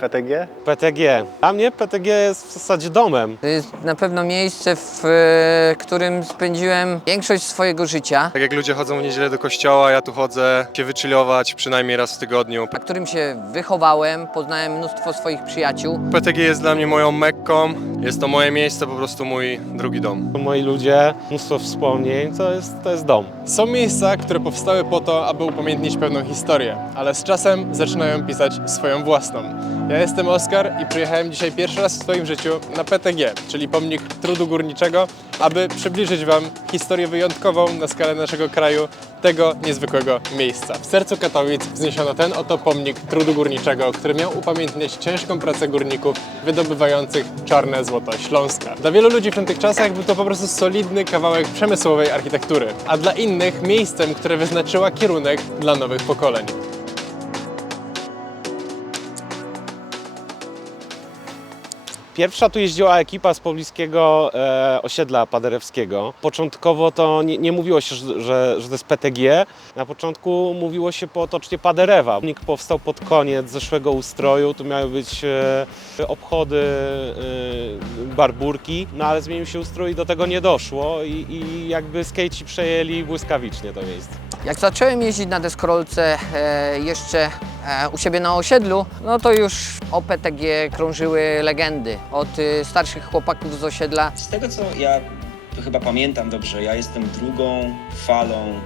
PTG? PTG. Dla mnie PTG jest w zasadzie domem. To jest na pewno miejsce, w e, którym spędziłem większość swojego życia, Tak jak ludzie chodzą w niedzielę do kościoła, ja tu chodzę się wychillować przynajmniej raz w tygodniu. na którym się wychowałem, poznałem mnóstwo swoich przyjaciół. PTG jest dla mnie moją mekką, jest to moje miejsce, po prostu mój drugi dom. Moi ludzie, mnóstwo wspomnień, to jest, to jest dom. Są miejsca, które powstały po to, aby upamiętnić pewną historię, ale z czasem zaczynają pisać swoją własną. Ja jestem Oskar i przyjechałem dzisiaj pierwszy raz w swoim życiu na PTG, czyli pomnik trudu górniczego, aby przybliżyć Wam historię wyjątkową na skalę naszego kraju tego niezwykłego miejsca. W sercu Katowic wzniesiono ten oto pomnik trudu górniczego, który miał upamiętniać ciężką pracę górników wydobywających czarne złoto Śląska. Dla wielu ludzi w tamtych czasach był to po prostu solidny kawałek przemysłowej architektury, a dla innych miejscem, które wyznaczyła kierunek dla nowych pokoleń. Pierwsza tu jeździła ekipa z pobliskiego e, osiedla paderewskiego. Początkowo to nie, nie mówiło się, że, że, to jest PTG. Na początku mówiło się potocznie Paderewa. Pomnik powstał pod koniec zeszłego ustroju. Tu miały być e, obchody e, barburki, no ale zmienił się ustrój i do tego nie doszło i, i jakby skejci przejęli błyskawicznie to miejsce. Jak zacząłem jeździć na deskorolce e, jeszcze u siebie na osiedlu, no to już o PTG krążyły legendy od e, starszych chłopaków z osiedla. Z tego co ja chyba pamiętam dobrze, ja jestem drugą falą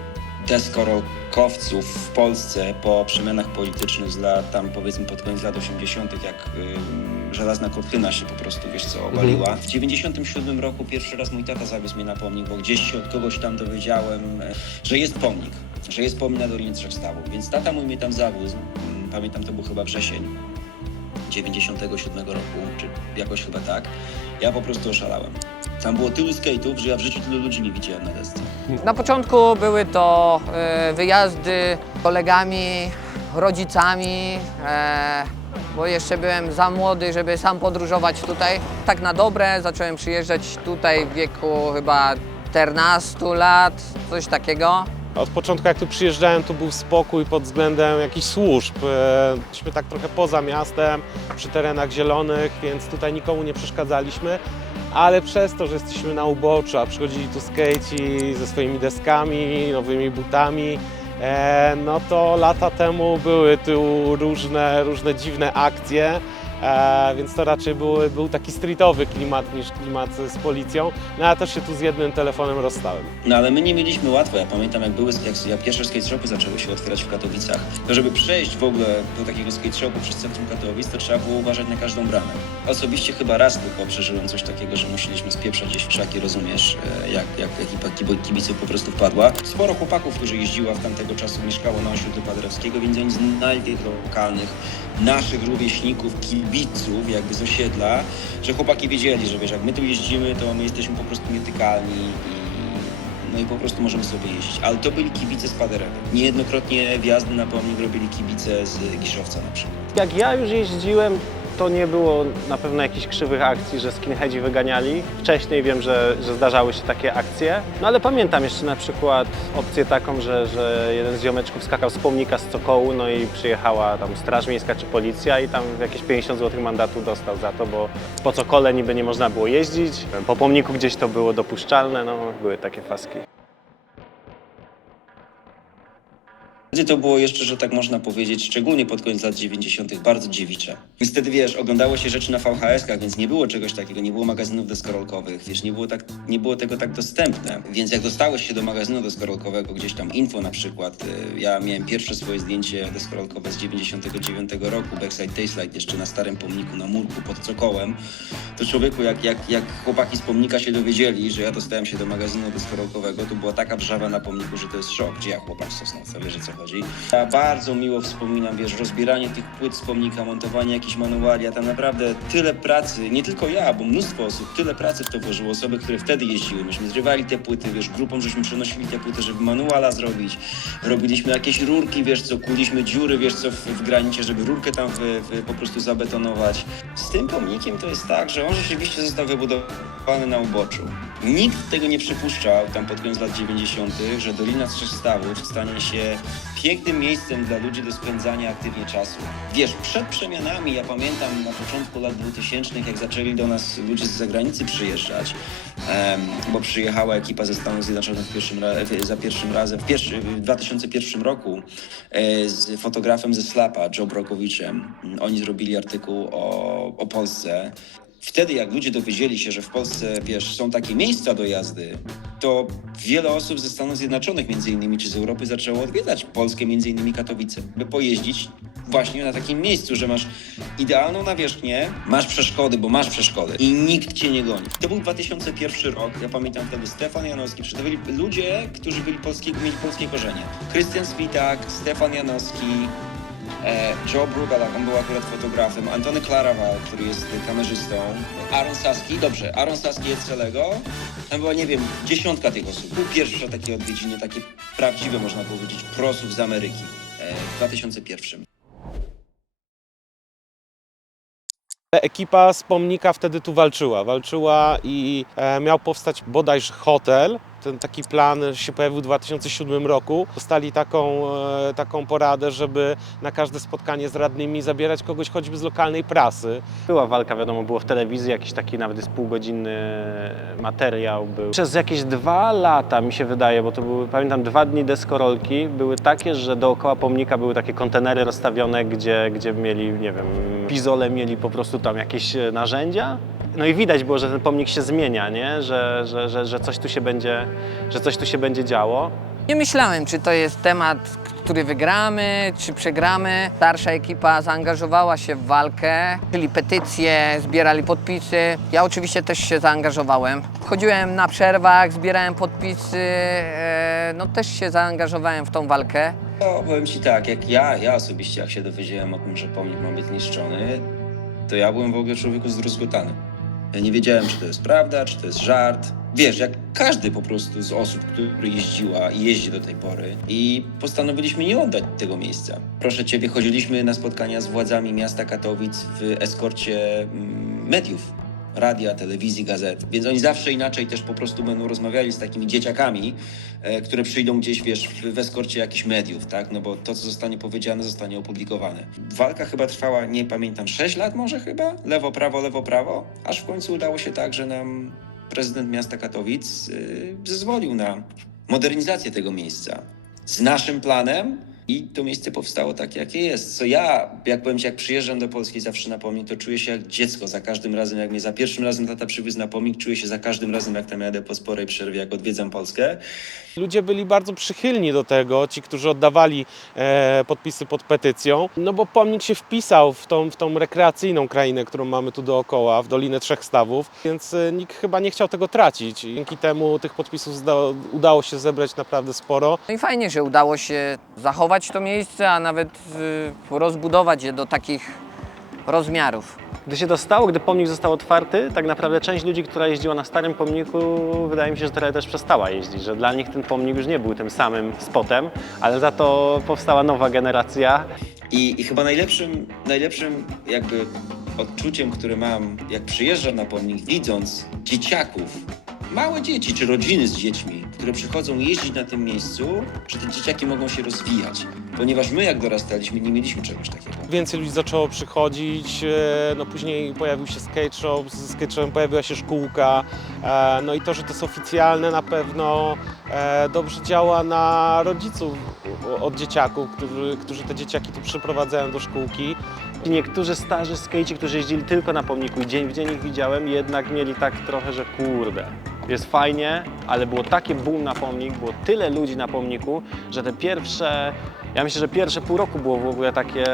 deskorolkowców w Polsce po przemianach politycznych z lat, tam powiedzmy pod koniec lat 80., jak ym, żelazna kortyna się po prostu, wiesz co, obaliła. W 97 roku pierwszy raz mój tata zawiózł mnie na pomnik, bo gdzieś się od kogoś tam dowiedziałem, e, że jest pomnik, że jest pomnik na Dolinie Trzech Stawów, więc tata mój mnie tam zawiózł, Ym, pamiętam to był chyba wrzesień 97 roku, czy jakoś chyba tak. Ja po prostu oszalałem. Tam było tylu skate'ów, że ja w życiu tylu ludzi nie widziałem na desce. Na początku były to e, wyjazdy kolegami, rodzicami, e, bo jeszcze byłem za młody, żeby sam podróżować tutaj. Tak na dobre zacząłem przyjeżdżać tutaj w wieku chyba 14 lat, coś takiego. Od początku jak tu przyjeżdżałem, to był spokój pod względem jakichś służb. E, Byliśmy tak trochę poza miastem, przy terenach zielonych, więc tutaj nikomu nie przeszkadzaliśmy. Ale przez to, że jesteśmy na uboczu, a przychodzili tu skejci ze swoimi deskami, nowymi butami, e, no to lata temu były tu różne, różne dziwne akcje. Więc to raczej był, był taki streetowy klimat niż klimat z policją. No ja też się tu z jednym telefonem rozstałem. No ale my nie mieliśmy łatwo. Ja pamiętam, jak były, jak, jak pierwsze skate shopy zaczęły się otwierać w Katowicach. To żeby przejść w ogóle do takiego skate shopu przez centrum Katowic, to trzeba było uważać na każdą bramę. Osobiście chyba raz tylko przeżyłem coś takiego, że musieliśmy spieprzać gdzieś w krzaki, rozumiesz, e, jak, jak ekipa kibiców po prostu wpadła. Sporo chłopaków, którzy jeździła w tamtego czasu, mieszkało na osiedlu Paderewskiego, więc oni znali tych lokalnych, naszych rówieśników, kibiców jakby z osiedla, że chłopaki wiedzieli, że wiesz, jak my tu jeździmy, to my jesteśmy po prostu nietykalni i no i po prostu możemy sobie jeździć. Ale to byli kibice z Paderewy. Niejednokrotnie wjazdy na pomnik robili kibice z Giszowca na przykład. Jak ja już jeździłem, to nie było na pewno jakichś krzywych akcji, że skinheadzi wyganiali. Wcześniej wiem, że, że zdarzały się takie akcje. No ale pamiętam jeszcze na przykład opcję taką, że, że jeden z ziomeczków skakał z pomnika z Cokołu, no i przyjechała tam straż miejska czy policja i tam jakieś 50 zł mandatu dostał za to, bo po Cokole niby nie można było jeździć. Po pomniku gdzieś to było dopuszczalne, no były takie faski. Wtedy to było jeszcze, że tak można powiedzieć, szczególnie pod koniec lat 90. bardzo dziewicze. Wtedy, wiesz, oglądało się rzeczy na VHS-kach, więc nie było czegoś takiego, nie było magazynów deskorolkowych, wiesz, nie było, tak, nie było tego tak dostępne. Więc jak dostałeś się do magazynu deskorolkowego, gdzieś tam info na przykład, y, ja miałem pierwsze swoje zdjęcie deskorolkowe z 99 roku, Backside Tailslide jeszcze na starym pomniku na murku pod Cokołem, to człowieku, jak, jak, jak chłopaki z pomnika się dowiedzieli, że ja dostałem się do magazynu deskorolkowego, to była taka wrzawa na pomniku, że to jest szok, gdzie ja chłopak z Sosnowca, wiesz co chodzi. Ja bardzo miło wspominam, wiesz, rozbieranie tych płyt z pomnika, montowanie jakichś manuali, a tam naprawdę tyle pracy, nie tylko ja, bo mnóstwo osób, tyle pracy w to włożyło, osoby, które wtedy jeździły, myśmy zrywali te płyty, wiesz, grupą żeśmy przenosili te płyty, żeby manuala zrobić, robiliśmy jakieś rurki, wiesz co, kuliśmy dziury, wiesz co, w, w granicie, żeby rurkę tam w, w, po prostu zabetonować. Z tym pomnikiem to jest tak, że on rzeczywiście został wybudowany na uboczu. Nikt tego nie przypuszczał tam pod koniec lat 90., że Dolina Trzech Stawów stanie się pięknym miejscem dla ludzi do spędzania aktywnie czasu. Wiesz, przed przemianami, ja pamiętam na początku lat 2000, jak zaczęli do nas ludzie z zagranicy przyjeżdżać, em, bo przyjechała ekipa ze Stanów Zjednoczonych w pierwszym za pierwszym razem, w, pierwszy, w 2001 roku e, z fotografem ze Slapa, Joe Brokowiczem. Oni zrobili artykuł o, o Polsce. Wtedy, jak ludzie dowiedzieli się, że w Polsce, wiesz, są takie miejsca do jazdy, to wiele osób ze Stanów Zjednoczonych, między innymi, czy z Europy, zaczęło odwiedzać Polskę, między innymi Katowice, by pojeździć właśnie na takim miejscu, że masz idealną nawierzchnię, masz przeszkody, bo masz przeszkody i nikt cię nie goni. To był 2001 rok, ja pamiętam wtedy Stefan Janowski, przygotowali ludzie, którzy byli polskiego, mieli polskie korzenie. Krystian Switak, Stefan Janowski, Joe Brugalak, on był akurat fotografem, Antony Claraval, który jest kamerzystą, Aaron Saski, dobrze, Aaron Saski jest celego, tam była, nie wiem, dziesiątka tych osób. Był pierwsze takie odwiedziny, takie prawdziwe, można powiedzieć, prosów z Ameryki e, w 2001. Ekipa z pomnika wtedy tu walczyła. Walczyła i e, miał powstać bodajże hotel. Ten taki plan się pojawił w 2007 roku. Dostali taką, e, taką poradę, żeby na każde spotkanie z radnymi zabierać kogoś choćby z lokalnej prasy. Była walka, wiadomo, było w telewizji, jakiś taki nawet jest półgodzinny materiał był. Przez jakieś dwa lata, mi się wydaje, bo to były, pamiętam, dwa dni deskorolki, były takie, że dookoła pomnika były takie kontenery rozstawione, gdzie, gdzie mieli, nie wiem, pizole mieli po prostu tam jakieś e, narzędzia. No i widać było, że ten pomnik się zmienia, nie? Że, że, że, że, coś tu się będzie, że coś tu się będzie działo. Nie myślałem, czy to jest temat, który wygramy, czy przegramy. Starsza ekipa zaangażowała się w walkę, czyli petycje, zbierali podpisy. Ja oczywiście też się zaangażowałem. Chodziłem na przerwach, zbierałem podpisy, e, no też się zaangażowałem w tą walkę. No, powiem Ci tak, jak ja, ja osobiście, jak się dowiedziałem o tym, że pomnik ma być niszczony, to ja byłem w ogóle człowieku zdruzgotany. Ja nie wiedziałem, czy to jest prawda, czy to jest żart. Wiesz, jak każdy po prostu z osób, który jeździła i jeździ do tej pory. I postanowiliśmy nie oddać tego miejsca. Proszę Ciebie, chodziliśmy na spotkania z władzami miasta Katowic w eskorcie mm, mediów. Radia, telewizji, gazet. Więc oni zawsze inaczej też po prostu będą rozmawiali z takimi dzieciakami, e, które przyjdą gdzieś, wiesz, w, w eskorcie jakichś mediów, tak? No bo to, co zostanie powiedziane, zostanie opublikowane. Walka chyba trwała, nie pamiętam, 6 lat może chyba? Lewo, prawo, lewo, prawo. Aż w końcu udało się tak, że nam prezydent miasta Katowic y, zezwolił na modernizację tego miejsca. Z naszym planem i to miejsce powstało takie, jakie jest. Co ja, jak powiem ci, jak przyjeżdżam do Polski zawsze na pomnik, to czuję się jak dziecko za każdym razem, jak mnie za pierwszym razem tata przywiózł na pomnik, czuję się za każdym razem, jak tam jadę po sporej przerwie, jak odwiedzam Polskę. Ludzie byli bardzo przychylni do tego, ci, którzy oddawali e, podpisy pod petycją, no bo pomnik się wpisał w tą, w tą rekreacyjną krainę, którą mamy tu dookoła, w Dolinę Trzech Stawów, więc e, nikt chyba nie chciał tego tracić. Dzięki temu tych podpisów udało się zebrać naprawdę sporo. No i fajnie, że udało się zachować to miejsce, a nawet y, rozbudować je do takich rozmiarów. Gdy się to stało, gdy pomnik został otwarty, tak naprawdę część ludzi, która jeździła na starym pomniku, wydaje mi się, że trochę też przestała jeździć, że dla nich ten pomnik już nie był tym samym spotem, ale za to powstała nowa generacja. I, I chyba najlepszym, najlepszym jakby odczuciem, które mam, jak przyjeżdżam na pomnik, widząc dzieciaków, małe dzieci czy rodziny z dziećmi, które przychodzą jeździć na tym miejscu, że te dzieciaki mogą się rozwijać. Ponieważ my, jak dorastaliśmy, nie mieliśmy czegoś takiego. Więcej ludzi zaczęło przychodzić, e, no później pojawił się skate shop, z skate shopem pojawiła się szkółka, e, no i to, że to jest oficjalne na pewno e, dobrze działa na rodziców od dzieciaków, którzy, którzy te dzieciaki tu przyprowadzają do szkółki. I niektórzy starzy skejci, którzy jeździli tylko na pomniku i dzień w dzień ich widziałem, jednak mieli tak trochę, że kurde, jest fajnie, ale było takie boom na pomnik, było tyle ludzi na pomniku, że te pierwsze, ja myślę, że pierwsze pół roku było w ogóle takie,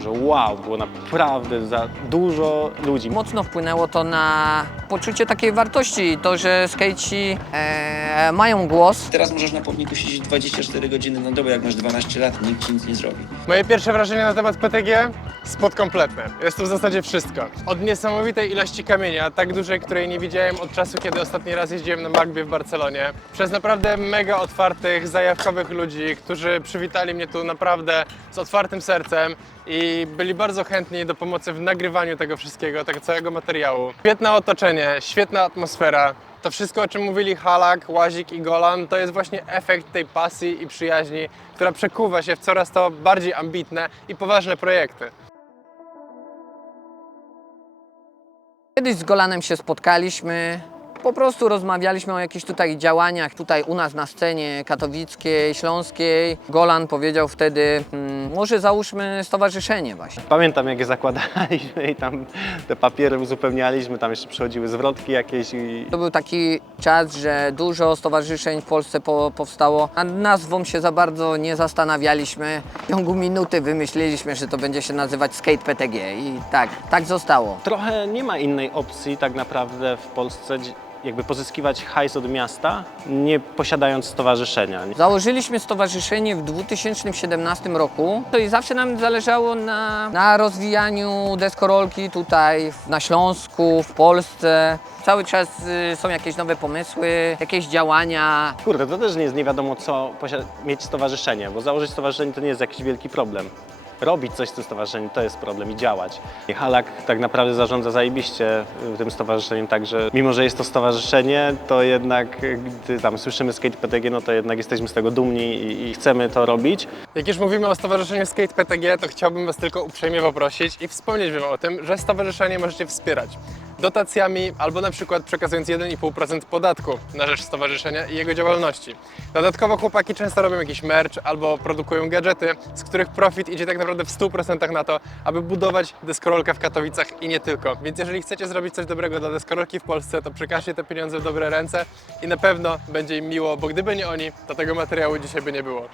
że wow, było naprawdę za dużo ludzi. Mocno wpłynęło to na poczucie takiej wartości, to, że skejci e, mają głos. Teraz możesz na pomniku siedzieć 24 godziny na dobę, jak masz 12 lat, nikt ci nic nie zrobi. Moje pierwsze wrażenie na temat PTG? Spod kompletne. Jest to w zasadzie wszystko. Od niesamowitej ilości kamienia, tak dużej, której nie widziałem od czasu, kiedy ostatni raz jeździłem na Magbie w Barcelonie, przez naprawdę mega otwartych, zajawkowych ludzi, którzy przywitali mnie tu naprawdę z otwartym sercem i byli bardzo chętni do pomocy w nagrywaniu tego wszystkiego, tego całego materiału. Świetne otoczenie, świetna atmosfera. To wszystko, o czym mówili Halak, Łazik i Golan, to jest właśnie efekt tej pasji i przyjaźni, która przekuwa się w coraz to bardziej ambitne i poważne projekty. Kiedyś z Golanem się spotkaliśmy, po prostu rozmawialiśmy o jakichś tutaj działaniach, tutaj u nas na scenie katowickiej, śląskiej. Golan powiedział wtedy, hmm, może załóżmy stowarzyszenie właśnie. Pamiętam jak je zakładaliśmy i tam te papiery uzupełnialiśmy, tam jeszcze przychodziły zwrotki jakieś i To był taki czas, że dużo stowarzyszeń w Polsce po, powstało. Nad nazwą się za bardzo nie zastanawialiśmy. W ciągu minuty wymyśliliśmy, że to będzie się nazywać Skate PTG i tak, tak zostało. trochę nie ma innej opcji tak naprawdę w Polsce, gdzie- jakby pozyskiwać hajs od miasta, nie posiadając stowarzyszenia. Założyliśmy stowarzyszenie w 2017 roku. To i zawsze nam zależało na, na rozwijaniu deskorolki tutaj na Śląsku, w Polsce. Cały czas y, są jakieś nowe pomysły, jakieś działania. Kurde, to też nie jest nie wiadomo co posia- mieć stowarzyszenie, bo założyć stowarzyszenie to nie jest jakiś wielki problem. Robić coś z tym stowarzyszeniem to jest problem i działać. I Halak tak naprawdę zarządza zajebiście tym stowarzyszeniem, także mimo, że jest to stowarzyszenie, to jednak gdy tam słyszymy Skate PTG, no to jednak jesteśmy z tego dumni i, i chcemy to robić. Jak już mówimy o Stowarzyszeniu Skate PTG, to chciałbym Was tylko uprzejmie poprosić i wspomnieć Wam o tym, że stowarzyszenie możecie wspierać dotacjami albo na przykład przekazując 1,5% podatku na rzecz stowarzyszenia i jego działalności. Dodatkowo chłopaki często robią jakiś merch albo produkują gadżety, z których profit idzie tak naprawdę w 100% na to, aby budować deskorolkę w Katowicach i nie tylko. Więc jeżeli chcecie zrobić coś dobrego dla deskorolki w Polsce, to przekażcie te pieniądze w dobre ręce i na pewno będzie im miło, bo gdyby nie oni, to tego materiału dzisiaj by nie było.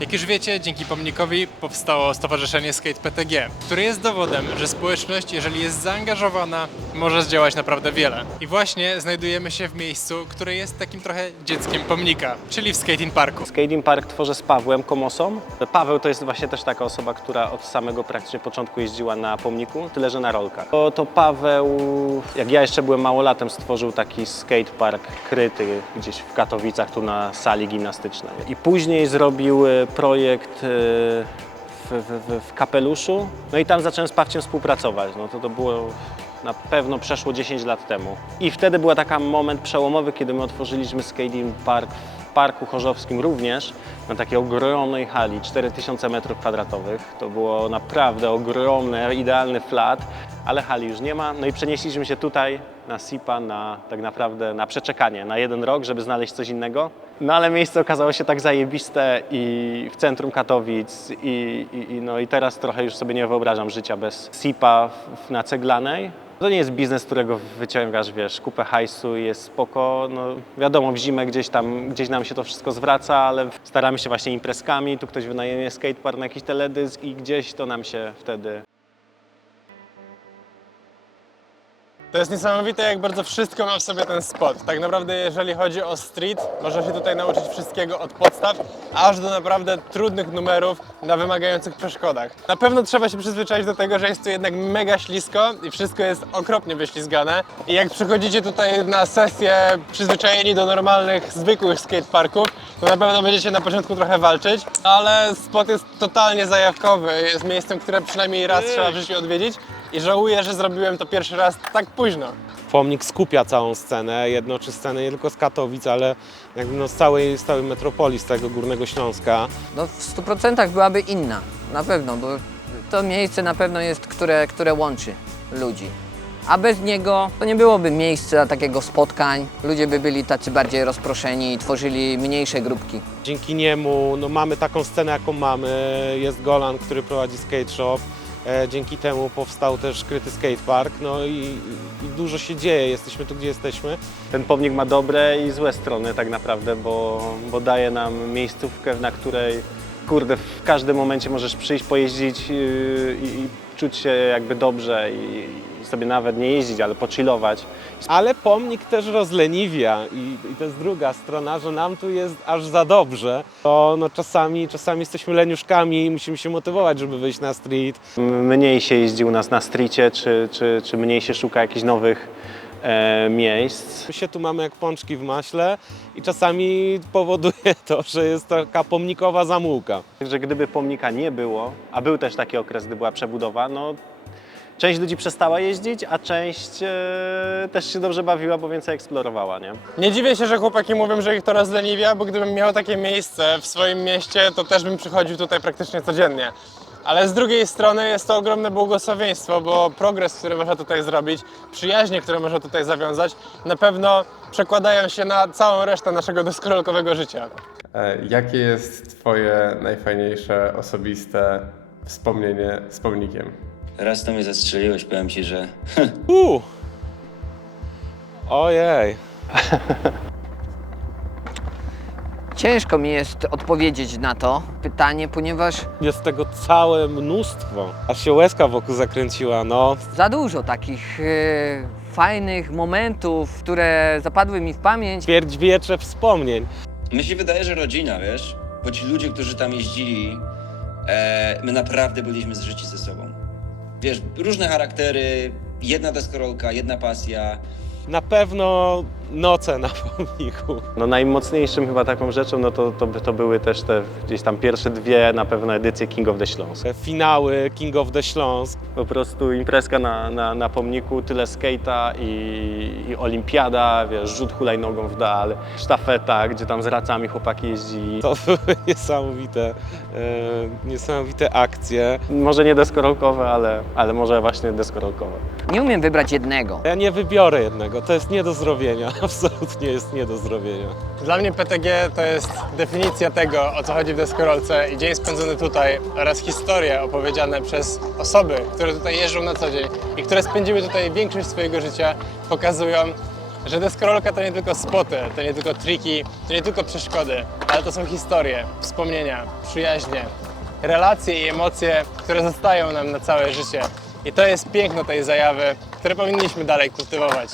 Jak już wiecie, dzięki pomnikowi powstało Stowarzyszenie Skate PTG, które jest dowodem, że społeczność, jeżeli jest zaangażowana, może zdziałać naprawdę wiele. I właśnie znajdujemy się w miejscu, które jest takim trochę dzieckiem pomnika, czyli w skating parku. Skating Park tworzę z Pawłem Komosą. Paweł to jest właśnie też taka osoba, która od samego praktycznie początku jeździła na pomniku, tyle że na rolkach. To, to Paweł, jak ja jeszcze byłem małolatem, stworzył taki skate park kryty gdzieś w Katowicach, tu na sali gimnastycznej. I później zrobił e, projekt e, w, w, w, kapeluszu, no i tam zacząłem z Pawciem współpracować. No to to było na pewno przeszło 10 lat temu. I wtedy był taki moment przełomowy, kiedy my otworzyliśmy skating park Parku Chorzowskim również, na takiej ogromnej hali, 4000 m2. To było naprawdę ogromne, idealny flat, ale hali już nie ma. No i przenieśliśmy się tutaj na SIPA, na tak naprawdę na przeczekanie, na jeden rok, żeby znaleźć coś innego. No ale miejsce okazało się tak zajebiste i w centrum Katowic i, i, i, no, i teraz trochę już sobie nie wyobrażam życia bez SIPA na Ceglanej. To nie jest biznes, którego wyciągasz, wiesz, kupę hajsu i jest spoko. No, wiadomo, w zimę gdzieś tam, gdzieś nam się to wszystko zwraca, ale staramy się właśnie imprezkami. Tu ktoś wynajmie skatepark na jakiś teledysk i gdzieś to nam się wtedy To jest niesamowite, jak bardzo wszystko ma w sobie ten spot. Tak naprawdę, jeżeli chodzi o street, można się tutaj nauczyć wszystkiego od podstaw, aż do naprawdę trudnych numerów na wymagających przeszkodach. Na pewno trzeba się przyzwyczaić do tego, że jest tu jednak mega ślisko i wszystko jest okropnie wyślizgane. I jak przychodzicie tutaj na sesję przyzwyczajeni do normalnych, zwykłych skateparków, to na pewno będziecie na początku trochę walczyć, ale spot jest totalnie zajawkowy. Jest miejscem, które przynajmniej raz trzeba w życiu odwiedzić. I żałuję, że zrobiłem to pierwszy raz tak późno. Pomnik skupia całą scenę, jednoczy scenę nie tylko z Katowic, ale jakby no z całej, z całej metropolii, z tego Górnego Śląska. No w 100% byłaby inna, na pewno, bo to miejsce na pewno jest, które, które łączy ludzi. A bez niego to nie byłoby miejsca takiego spotkań. Ludzie by byli tacy bardziej rozproszeni i tworzyli mniejsze grupki. Dzięki niemu no, mamy taką scenę, jaką mamy. Jest Golan, który prowadzi skate shop. E, Dzięki temu powstał też kryty skatepark, no i, i dużo się dzieje, jesteśmy tu, gdzie jesteśmy. Ten pomnik ma dobre i złe strony tak naprawdę, bo, bo daje nam miejscówkę, na której kurde, w każdym momencie możesz przyjść, pojeździć yy, i, czuć się jakby dobrze i, i sobie nawet nie jeździć, ale pochillować. Ale pomnik też rozleniwia i, i to jest druga strona, że nam tu jest aż za dobrze. To no, czasami, czasami jesteśmy leniuszkami i musimy się motywować, żeby wyjść na street. Mniej się jeździ u nas na streetie, czy, czy, czy mniej się szuka jakichś nowych miejsc. My się tu mamy jak pączki w maśle i czasami powoduje to, że jest taka pomnikowa zamułka. Że gdyby pomnika nie było, a był też taki okres, gdy była przebudowa, no Część ludzi przestała jeździć, a część e, też się dobrze bawiła, bo więcej eksplorowała, nie? Nie dziwię się, że chłopaki mówią, że ich to rozleniwia, bo gdybym miał takie miejsce w swoim mieście, to też bym przychodził tutaj praktycznie codziennie. Ale z drugiej strony jest to ogromne błogosławieństwo, bo progres, który można tutaj zrobić, przyjaźnie, które można tutaj zawiązać, na pewno przekładają się na całą resztę naszego deskorolkowego życia. E, Jakie jest Twoje najfajniejsze osobiste wspomnienie z pomnikiem? Raz to mnie zastrzeliłeś, powiem ci, że Uh. Ojej. Ciężko mi jest odpowiedzieć na to pytanie, ponieważ Jest tego całe mnóstwo. Aż się łezka wokół zakręciła, no. za dużo takich e, fajnych momentów, które zapadły mi w pamięć. Ćwierćwiecze wspomnień. Mi się wydaje, że rodzina, wiesz, bo ci ludzie, którzy tam jeździli, e, my naprawdę byliśmy zżyci ze sobą. Wiesz, różne charaktery, jedna deskorolka, jedna pasja. Na pewno noce na pomniku. No najmocniejszym chyba taką rzeczą, no to, to, to były też te gdzieś tam pierwsze dwie na pewno edycje King of the Śląsk. Finały King of the Śląsk. Po prostu imprezka na, na, na pomniku, tyle skate'a i, i olimpiada, wiesz, rzut hulajnogą w dal, sztafeta, gdzie tam z racami chłopaki jeździli. To były niesamowite, e, niesamowite akcje. Może nie deskorolkowe, ale, ale może właśnie deskorolkowe. Nie umiem wybrać jednego. Ja nie wybiorę jednego, to jest nie do zrobienia. Absolutnie jest nie do zrobienia. Dla mnie PTG to jest definicja tego, o co chodzi w deskorolce i dzień spędzony tutaj oraz historie opowiedziane przez osoby, które tutaj jeżdżą na co dzień i które spędziły tutaj większość swojego życia, pokazują, że deskorolka to nie tylko spoty, to nie tylko triki, to nie tylko przeszkody, ale to są historie, wspomnienia, przyjaźnie, relacje i emocje, które zostają nam na całe życie. I to jest piękno tej zajawy, które powinniśmy dalej kultywować.